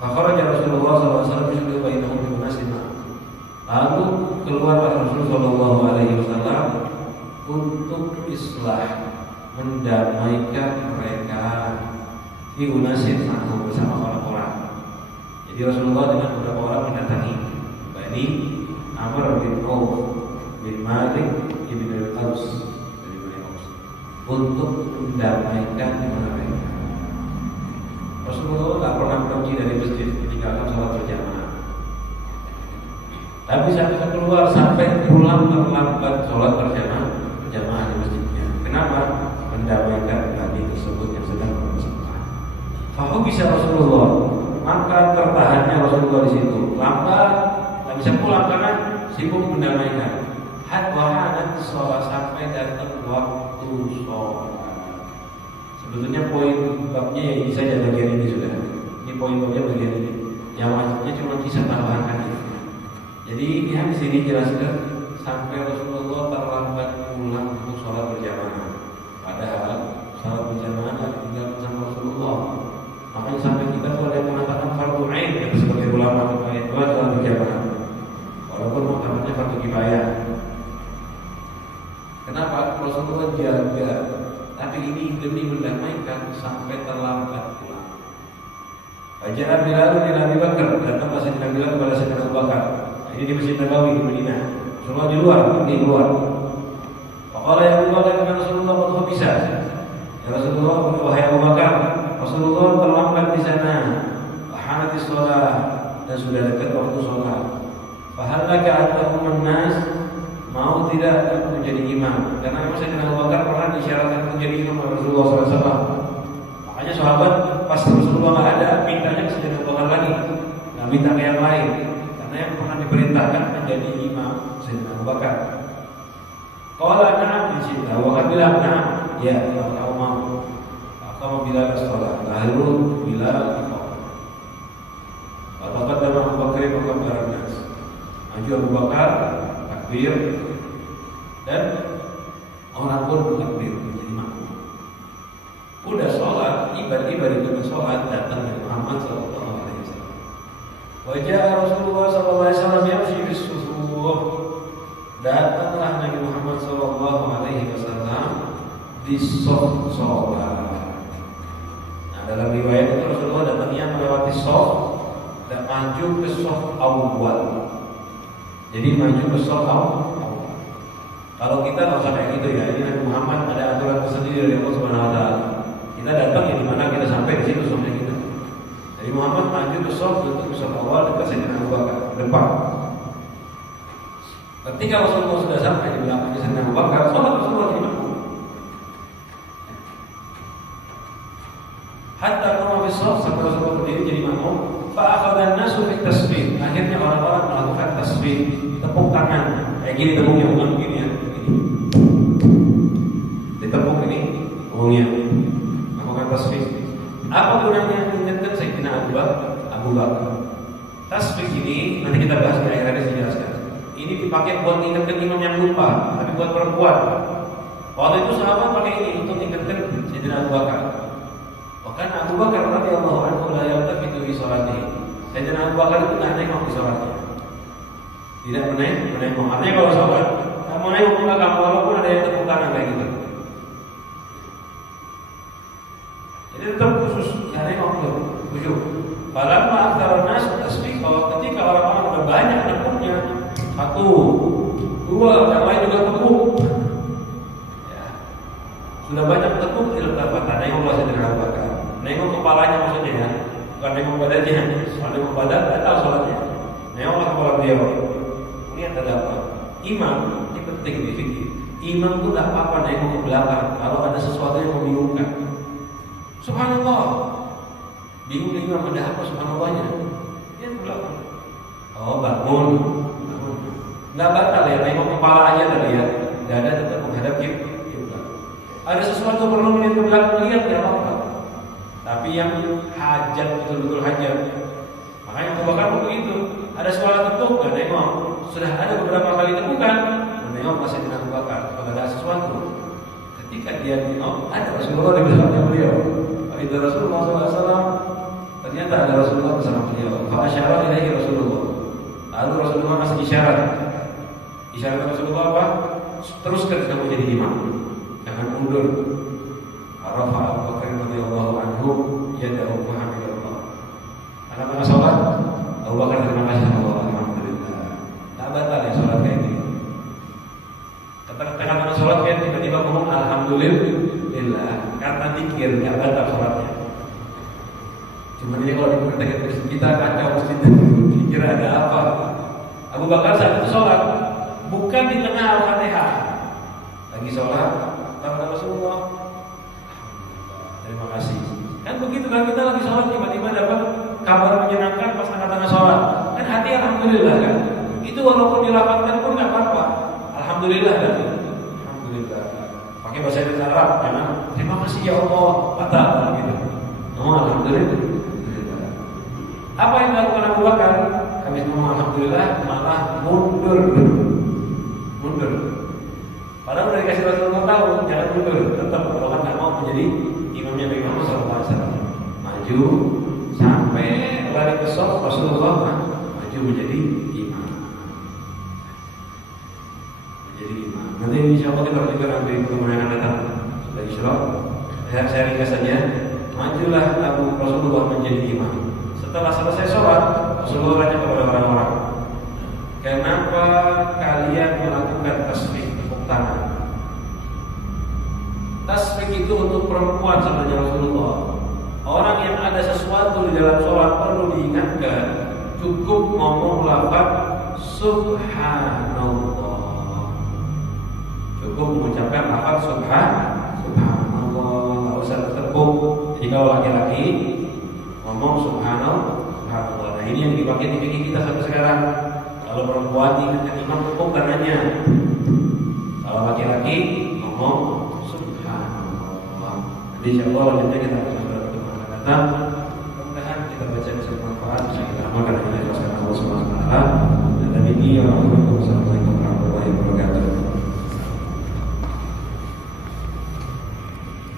Fakharaja Rasulullah SAW yuslihu bainahum bi munasinah. Lalu keluarlah Rasulullah SAW untuk islah, mendamaikan mereka di unasin bersama orang-orang. Jadi Rasulullah dengan beberapa orang mendatangi Bani Amr bin Auf bin Malik bin Aus untuk mendamaikan mereka. Rasulullah tak pernah pergi dari masjid meninggalkan sholat berjamaah. Tapi sampai keluar sampai pulang terlambat sholat berjamaah di masjidnya. Kenapa? Mendamaikan tadi tersebut yang sedang bermasalah. Fahu bisa Rasulullah, maka tertahannya Rasulullah di situ. Lambat, tak bisa pulang karena sibuk mendamaikan. Hatta sholat sampai datang waktu sholat. Sebetulnya poin babnya yang ini saja bagian ini sudah. Ini poin babnya bagian ini. Yang wajibnya cuma kisah tambahan kan. Jadi yang di sini jelaskan sampai Rasulullah terlambat pulang untuk sholat berjamaah. Padahal sholat berjamaah tidak tinggal bersama Rasulullah. Makanya sampai kita tuh ada yang mengatakan fardu ain yang sebagai ulama ayat 2 sholat berjamaah. Walaupun maknanya fardu kifayah. Kenapa? Rasulullah jaga, tapi ini demi mendamaikan sampai terlambat pulang. Wajah Bilal bin Abi Bakar, datang Sayyidina Bilal kepada Sayyidina Abu Bakar. Ini di Masjid Nabawi di Madinah. Rasulullah di luar. Faqala ya Abu Bakar, kata Rasulullah qad bisa. Ya Rasulullah, wahai Abu Bakar, Rasulullah terlambat di sana. Wahanatis shalah, dan sudah dekat waktu sholat. Fahal laka atahum nas, mau tidak aku menjadi imam? Karena memang Sayyidina Abu Bakar pernah disyaratkan menjadi imam oleh Rasulullah SAW. Makanya sahabat pas Rasulullah nggak ada, mintanya ke Sayyidina Abu Bakar lagi, nggak minta ke yang lain. Karena yang pernah diperintahkan menjadi imam Sayyidina Abu Bakar. Qala na'am dicinta, Abu Bakar bilang na'am, ya kalau kamu mau. Kamu bilang sholat, lalu bilang Abu Bakar dan Abu Bakar mengkabarkan nas. Maju Abu Bakar takbir dan orang pun takbir menjadi makmum. Udah sholat, tiba-tiba di tengah sholat datang Nabi Muhammad SAW. Wajah Rasulullah SAW yamshi bis sufuh. Datanglah Nabi Muhammad SAW di sof sholat. Nah dalam riwayat itu Rasulullah datangnya melewati sof dan maju ke sof awal. Jadi maju ke sof awal. Kalau kita nggak usah kayak gitu ya. Ini Nabi Muhammad ada aturan tersendiri dari Allah Subhanahu Wa Taala. Kita datang ya di mana kita sampai di situ sofnya kita. Jadi Muhammad maju ke sof untuk ke sof awal dekat Sayyidina Abu Bakar depan. Ketika Rasulullah sudah sampai di belakangnya Sayyidina Abu Bakar, sholat Rasulullah di mana? Hatta qama fi shaff sampai Rasulullah berdiri jadi makmum. Fa akhadha an-nasu fi tasbih. Akhirnya orang-orang melakukan tasbih, tepuk tangan. Kayak gini tepuknya, bukan begini ya. Ini. Ditepuk ini umumnya. Melakukan tasbih. Apa gunanya mengingatkan Sayyidina Abu Bakar? Tasbih ini nanti kita bahas di akhir hadis dijelaskan. Ini dipakai buat mengingatkan imam yang lupa, tapi buat perempuan. Waktu itu sahabat pakai ini untuk mengingatkan Sayyidina Abu Bakar. Bahkan Abu Bakar radhiyallahu anhu la yaltafitu fi sholatihi. Sayyidina Abu Bakar itu tidak nengok di sholatnya. Tidak menengok. Artinya kalau sholat, kamu nengok ke belakang walaupun ada yang tepuk tangan kayak gitu. Jadi tetap khusus, ya nengok tuh, khusyuk. Falamma aktsara nas tasbih, bahwa ketika orang-orang udah banyak tepuknya, 1, 2, yang lain juga tepuk. Ya. Sudah banyak tepuk tidak dapat. Nengoklah Sayyidina Abu Bakar. Nengok kepalanya maksudnya ya, bukan nengok badannya. Kalau nengok badan, batal sholatnya. Nengoklah kepala beliau. Lihat ada apa? Imam, ini penting di fikih. Imam itu tidak apa-apa nengok ke belakang kalau ada sesuatu yang membingungkan. Subhanallah, bingung imam ada apa subhanallahnya? Dia ke belakang. Oh bangun. Nggak batal ya, nengok kepala aja tadi ya. Dada tetap menghadap kiblat. Ada sesuatu perlu melihat ke belakang, lihat tidak apa-apa. Tapi yang hajat, betul-betul hajat. Makanya Abu Bakar begitu. Ada suara tepuk, nggak nengok. Sudah ada beberapa kali tepukan, menengok masih dengan Abu Bakar. Kalau ada sesuatu, ketika dia nengok, ada Rasulullah di belakangnya beliau. Ada Rasulullah SAW. Ternyata ada Rasulullah bersama beliau. Fa'asyara ilaihi Rasulullah. Lalu Rasulullah masih isyarat. Isyarat Rasulullah apa? Teruskan kamu jadi imam, jangan mundur. Arafa Abu Bakar radhiyallahu anhu yad'u hamdalillah. Anak-anak salat, Abu Bakar terima kasih Allah, alhamdulillah. Tak batal ya salat kayak gini. Tengah-tengah salat kan tiba-tiba ngomong alhamdulillah, karena zikir enggak batal salatnya. Cuma ini kalau dipraktekkan masjid kita kacau masjid. Kira ada apa? Abu Bakar saat itu sholat, bukan di tengah Al-Fatihah. Lagi sholat, kata Rasulullah, terima kasih. Kan begitu kan kita lagi sholat tiba-tiba dapat kabar menyenangkan pas tengah-tengah sholat. Kan hati alhamdulillah kan. Itu walaupun dilafalkan pun nggak apa-apa. Alhamdulillah kan. Alhamdulillah. Pakai bahasa Arab, jangan terima kasih ya Allah, batal gitu. Oh alhamdulillah. Apa yang dilakukan Abu Bakar? Habis ngomong alhamdulillah malah mundur. Padahal udah dikasih Rasulullah tahu jangan mundur, tetap kalau kan nggak mau menjadi imamnya Nabi Muhammad SAW. Maju sampai lari ke shaf Rasulullah maju menjadi imam. Nanti insya Allah kita juga nanti pertemuan yang akan datang sudah disyarah. Saya ringkas saja. Majulah Abu Rasulullah menjadi imam. Setelah selesai sholat, Rasulullah tanya kepada orang-orang, kenapa kalian melakukan tasbih tepuk tangan? Tasbih itu untuk perempuan sebenarnya Rasulullah. Orang yang ada sesuatu di dalam sholat perlu diingatkan, cukup ngomong lafaz subhanallah. Cukup mengucapkan lafaz subhanallah, nggak usah tertepuk. Jadi kalau laki-laki ngomong subhanallah. Nah ini yang dipakai di fikih kita sampai sekarang. Kalau perempuan diingatkan imam tepuk karenanya. Kalau laki-laki ngomong subhanallah. Jadi insya Allah lanjutnya kita akan datang. Mudah-mudahan kita baca bisa bermanfaat.